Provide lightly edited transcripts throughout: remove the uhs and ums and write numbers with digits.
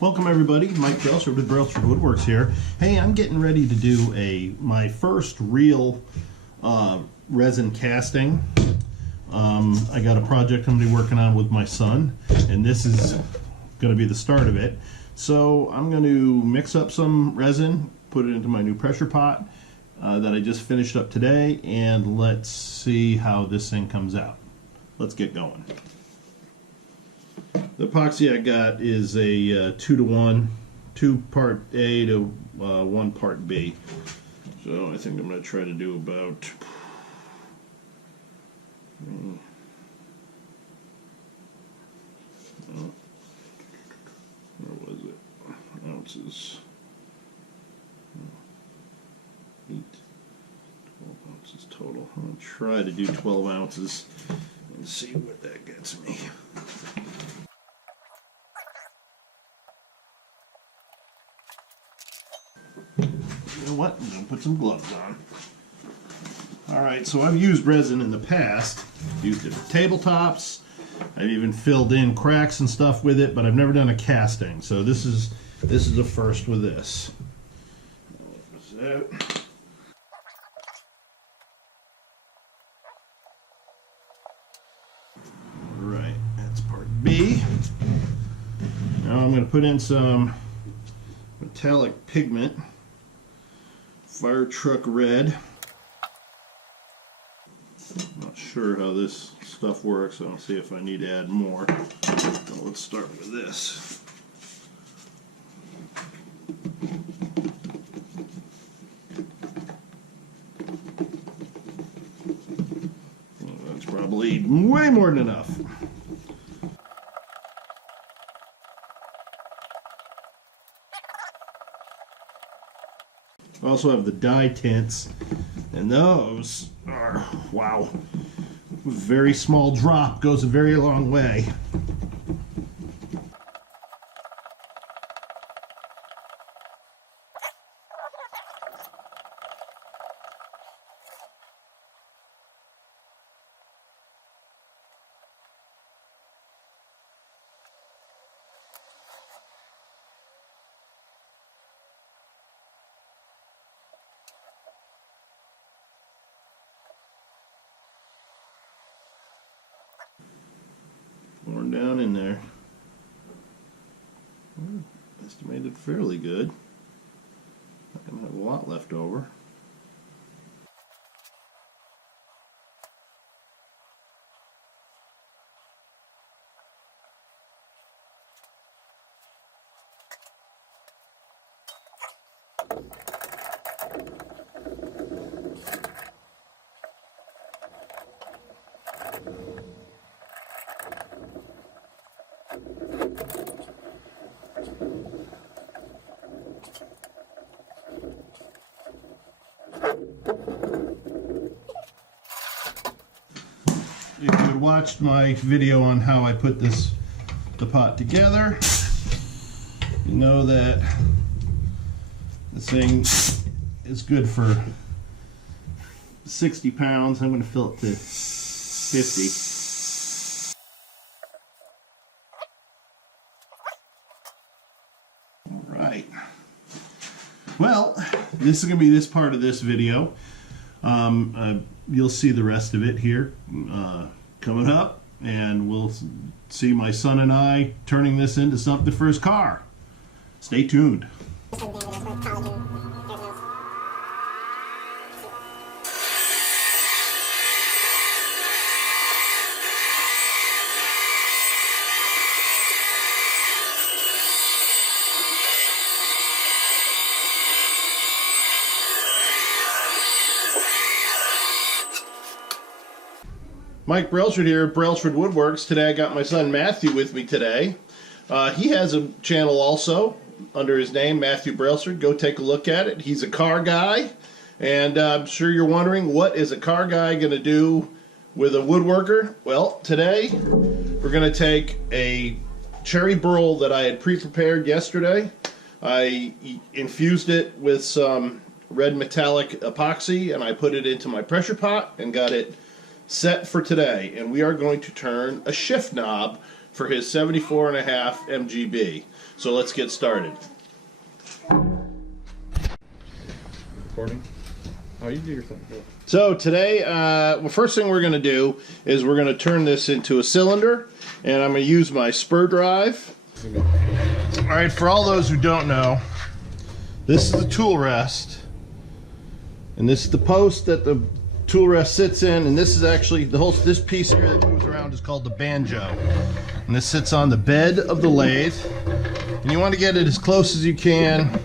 Welcome everybody, Mike Brailsford with Brailsford Woodworks here. Hey, I'm getting ready to do my first real resin casting. I got a project I'm going to be working on with my son, and this is going to be the start of it. So I'm going to mix up some resin, put it into my new pressure pot that I just finished up today, and let's see how this thing comes out. Let's get going. The epoxy I got is a 2-to-1, 2 part A to 1 part B. So I think I'm going to try to do about where was it? Ounces. 8, 12 ounces total. I'm going to try to do 12 ounces and see what that gets me. You know what? I'm going to put some gloves on. Alright, so I've used resin in the past. Used it for tabletops. I've even filled in cracks and stuff with it, but I've never done a casting. So this is a first with this. What was that? Alright, that's part B. Now I'm going to put in some metallic pigment. Fire truck red. Not sure how this stuff works. I'll see if I need to add more. Well, let's start with this. Well, that's probably way more than enough. I also have the dye tints, and those are, wow, very small drop, goes a very long way. Pouring down in there. Estimated fairly good. Not gonna have a lot left over. If you had watched my video on how I put the pot together, you know that this thing is good for 60 pounds. I'm going to fill it to 50. All right. Well, this is going to be this part of this video. You'll see the rest of it here coming up, and we'll see my son and I turning this into something for his car. Stay tuned. Mike Brailsford here at Brailsford Woodworks. Today I got my son Matthew with me today. He has a channel also under his name, Matthew Brailsford. Go take a look at it. He's a car guy, and I'm sure you're wondering, what is a car guy going to do with a woodworker? Well, today we're going to take a cherry Burl that I had pre-prepared yesterday. I infused it with some red metallic epoxy, and I put it into my pressure pot and got it set for today, and we are going to turn a shift knob for his 74.5 MGB. So let's get started. Recording? Oh, you do your thing. Go. So today, the first thing we're going to do is we're going to turn this into a cylinder, and I'm going to use my spur drive. All right, for all those who don't know, this is the tool rest, and this is the post that the tool rest sits in, and this is actually this piece here that moves around is called the banjo, and this sits on the bed of the lathe, and you want to get it as close as you can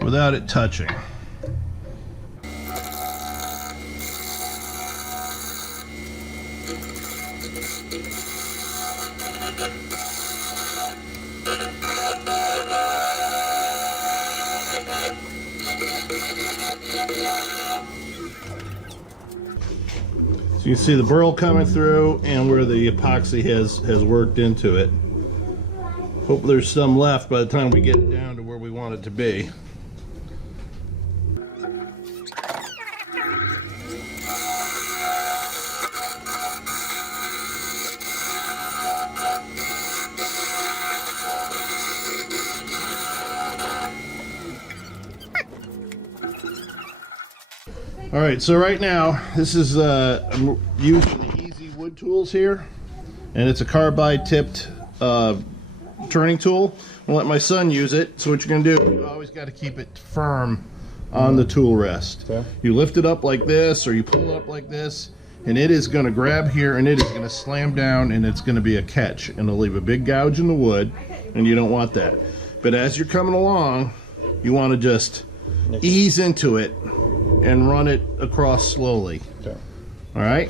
without it touching. So you can see the burl coming through and where the epoxy has worked into it. Hope there's some left by the time we get it down to where we want it to be. All right, so right now, this is I'm using the Easy Wood Tools here, and it's a carbide tipped turning tool. I'll let my son use it. So what you're gonna do, you always got to keep it firm on the tool rest. Okay. You lift it up like this, or you pull it up like this, and it is gonna grab here, and it is gonna slam down, and it's gonna be a catch, and it'll leave a big gouge in the wood, and you don't want that. But as you're coming along, you want to just ease into it and run it across slowly. Okay. All right?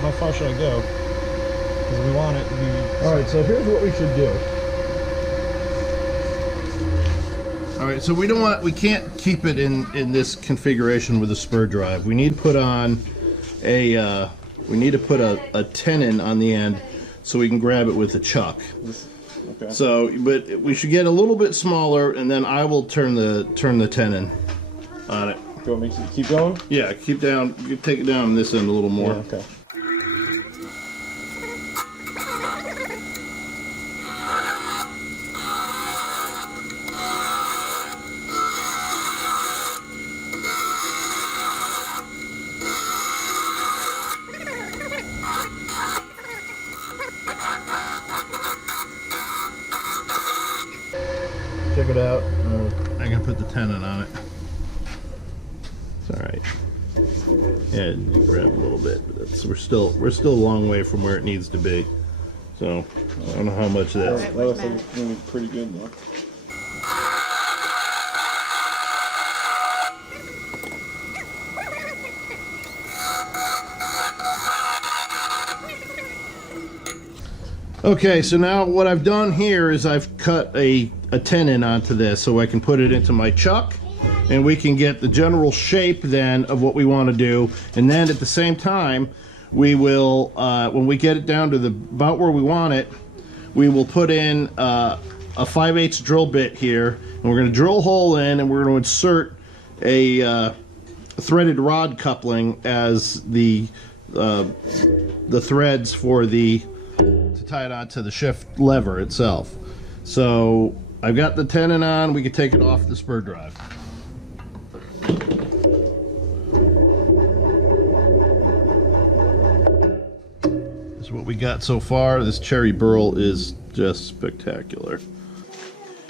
How far should I go? Because we want it to be... All right, so here's what we should do. All right, so we can't keep it in this configuration with a spur drive. We need to put on a tenon on the end so we can grab it with a chuck. Okay. So, but we should get a little bit smaller, and then I will turn the tenon on it. Do you want me to keep going? Yeah, keep down. You take it down on this end a little more. Yeah, okay. Check it out. I'm gonna put the tenon on it. It's all right. Yeah, you grab a little bit, but we're still a long way from where it needs to be. So I don't know how much that. That looks like it's gonna be pretty good though. Okay, so now what I've done here is I've cut a tenon onto this so I can put it into my chuck, and we can get the general shape then of what we want to do. And then at the same time, we will, when we get it down to about where we want it, we will put in a 5/8 drill bit here, and we're going to drill a hole in, and we're going to insert a threaded rod coupling as the threads for to tie it onto the shift lever itself. So I've got the tenon on. We can take it off the spur drive. This is what we got so far. This cherry Burl is just spectacular.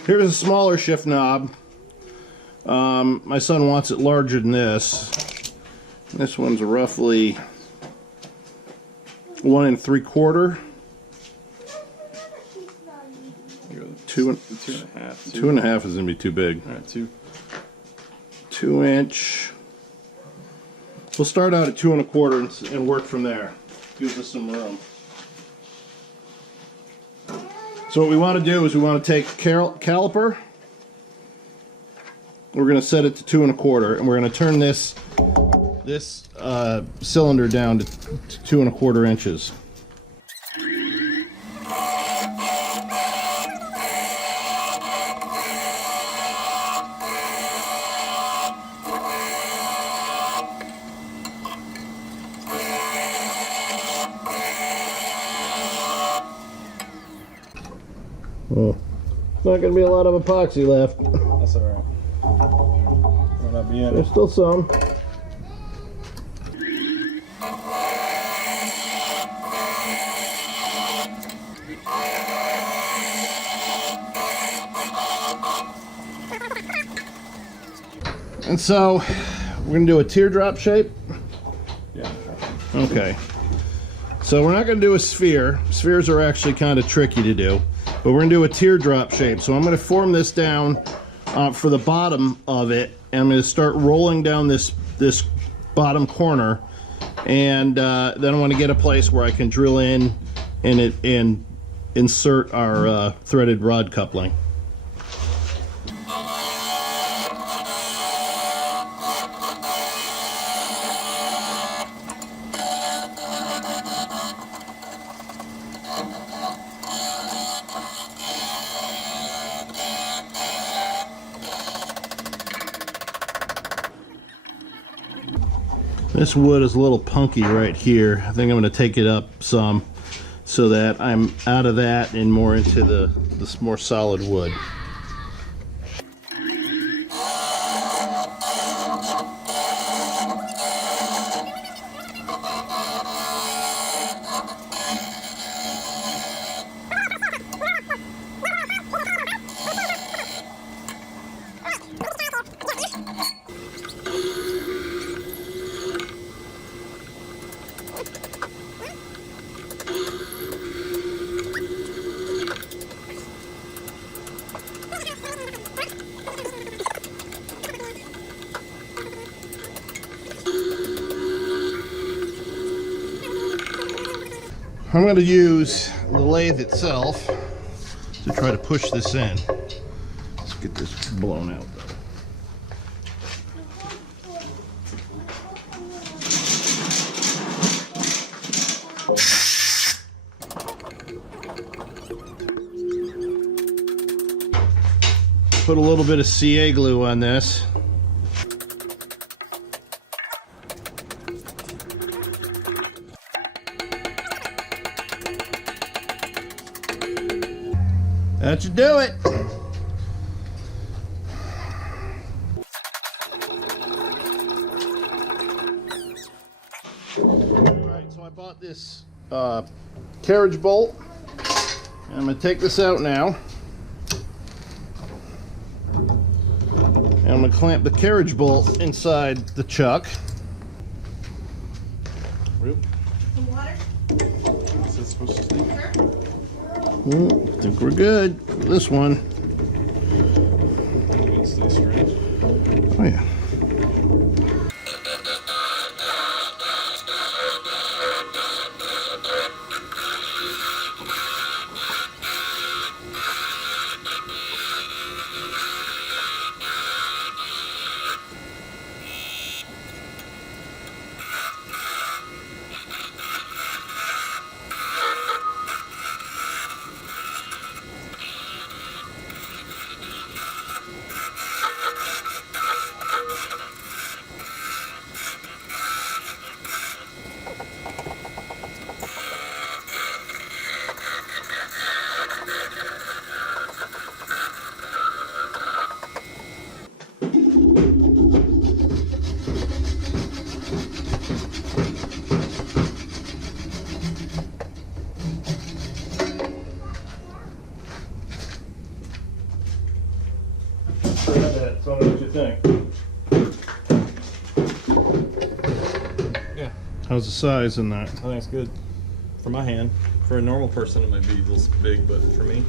Here's a smaller shift knob. My son wants it larger than this. This one's roughly 1 3/4. 2.5. 2.5 is gonna be too big. All right, 2 inch. We'll start out at 2 1/4 and work from there. Gives us some room. So what we want to do is we want to take caliper. We're going to set it to 2 1/4, and we're going to turn this cylinder down to 2 1/4 inches. Oh, not going to be a lot of epoxy left. That's alright. Might not be in There's it. still some. And so, we're going to do a teardrop shape. Yeah. Okay. So we're not going to do a sphere. Spheres are actually kind of tricky to do. But we're going to do a teardrop shape. So I'm going to form this down for the bottom of it. And I'm going to start rolling down this bottom corner. And then I want to get a place where I can drill in and insert our threaded rod coupling. This wood is a little punky right here. I think I'm going to take it up some so that I'm out of that and more into this more solid wood. I'm going to use the lathe itself to try to push this in. Let's get this blown out though. Put a little bit of CA glue on this. That should do it. Alright, so I bought this carriage bolt. And I'm going to take this out now. And I'm going to clamp the carriage bolt inside the chuck. Some water? Is this supposed to stay? I think we're good. This one. It stays straight. Oh yeah. Tell me what you think. Yeah, How's the size in that? I think it's good. For my hand. For a normal person, it might be a little big, but for me.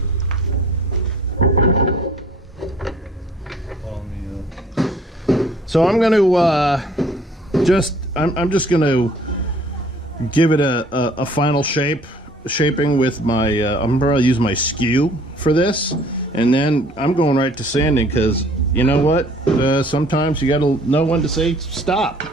So I'm going to just I'm just gonna give it a final shaping with my I'm probably use my skew for this, and then I'm going right to sanding, because you know what, sometimes you gotta know when to say stop.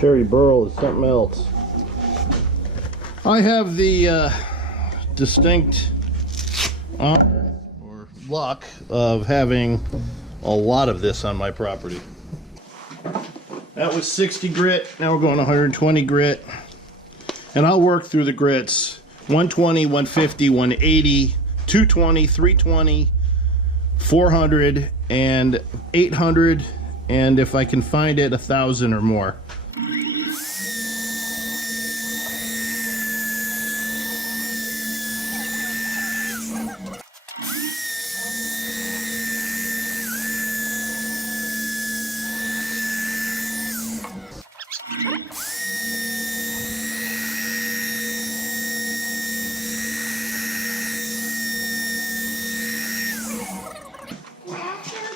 Cherry Burl is something else. I have the distinct honor or luck of having a lot of this on my property. That was 60 grit, now we're going 120 grit. And I'll work through the grits: 120, 150, 180, 220, 320, 400, and 800, and if I can find it, 1,000 or more.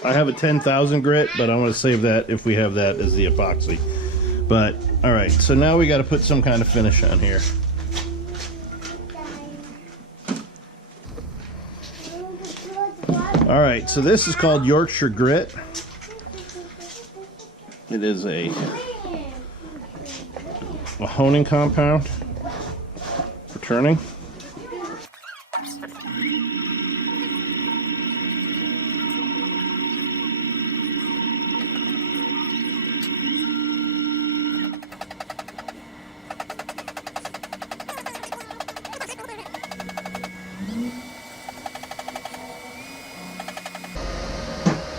I have a 10,000 grit, but I want to save that if we have that as the epoxy. But, alright, so now we got to put some kind of finish on here. Alright, so this is called Yorkshire Grit. It is a honing compound for turning.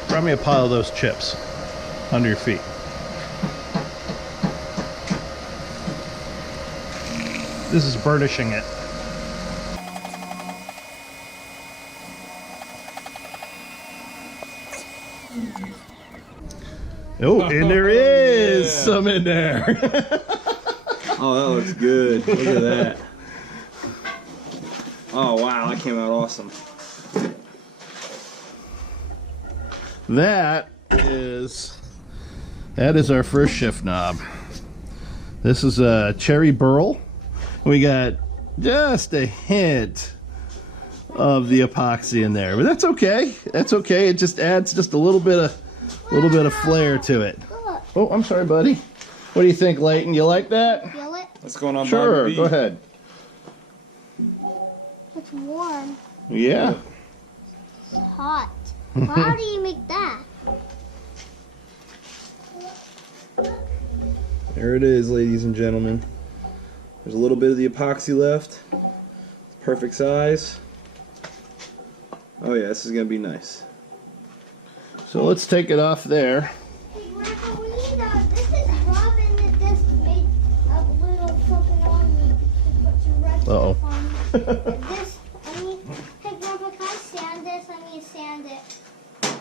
Grab me a pile of those chips under your feet. This is burnishing it. Oh, and there is some in there. Oh, that looks good. Look at that. Oh, wow, that came out awesome. That is our first shift knob. This is a cherry burl. We got just a hint of the epoxy in there, but that's okay. That's okay. It just adds just a little bit of flair to it. Oh, I'm sorry, buddy. What do you think, Layton? You like that? Feel it? What's going on, Sure, Bobby? go ahead. It's warm. Yeah. It's hot. How do you make that? There it is, ladies and gentlemen. There's a little bit of the epoxy left. It's perfect size. Oh yeah, this is gonna be nice. So let's take it off there. Hey, Grandpa, we need this is Robin that just made a little something on me to put some red Uh-oh. stuff on me. This, hey, Grandpa, can I sand this? I need to sand it.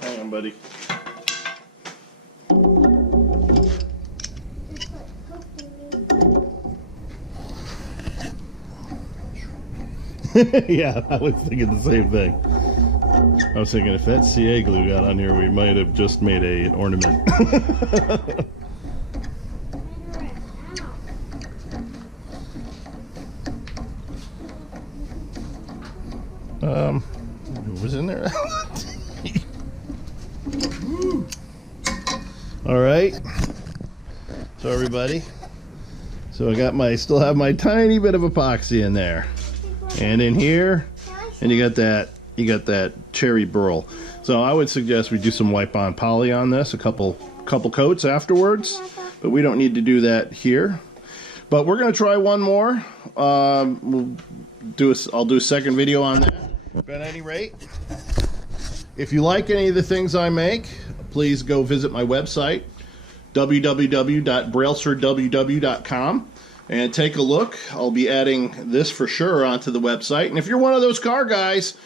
Hang on, buddy. Just put hope in me. Yeah, I was thinking the same thing. I was thinking if that CA glue got on here, we might have just made an ornament. What was in there? All right. So everybody, so still have my tiny bit of epoxy in there, and in here, and you got that cherry burl. So I would suggest we do some wipe on poly on this, a couple coats afterwards, but we don't need to do that here. But we're gonna try one more. I'll do a second video on that. But at any rate, if you like any of the things I make, please go visit my website, www.brailsfordww.com, and take a look. I'll be adding this for sure onto the website. And if you're one of those car guys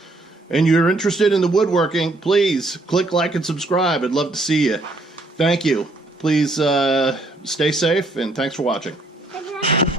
and you're interested in the woodworking, please click like and subscribe. I'd love to see you. Thank you. Please stay safe, and thanks for watching. Exactly.